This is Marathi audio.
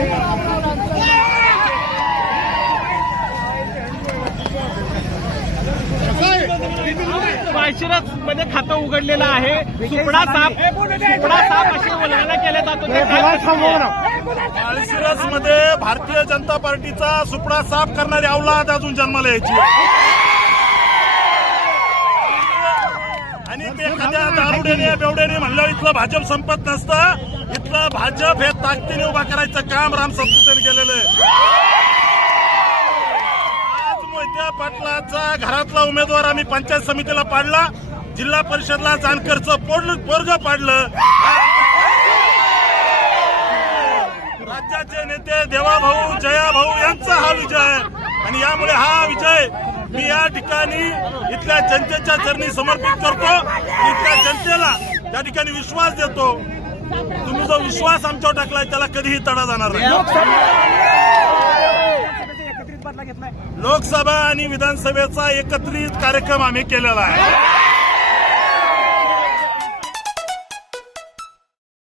Yeah. माळशिरसमध्ये खातं उघडलेलं आहे. सुपडा साप सुपडा साप अशी वल्गना केल्या जातो मध्ये भारतीय जनता पार्टीचा सुपडा साफ करणारी अवलाद अजून जन्माला यायची आणि ते एखाद्या दारुड्याने बेवड्याने म्हणलं इथलं भाजप संपत नसतं. इथलं भाजप हे ताकदीने उभा करायचं काम राम संस्कृतीने केलेलं आहे. आज पाटलाचा घरातला उमेदवार आम्ही पंचायत समितीला पाडला. जिल्हा परिषदला जानकरचं पोरलं पोरग पाडलं. राज्याचे नेते देवाभाऊ जयाभाऊ यांचा हा विजय. आणि यामुळे हा विजय मी या ठिकाणी इथल्या जनतेच्या चरणी समर्पित करतो. इथल्या जनतेला त्या ठिकाणी विश्वास देतो. तुम्ही जो विश्वास आमच्यावर टाकलाय त्याला कधीही तडा जाणार नाही. लोकसभा आणि विधानसभेचा एकत्रित कार्यक्रम आम्ही केलेला आहे.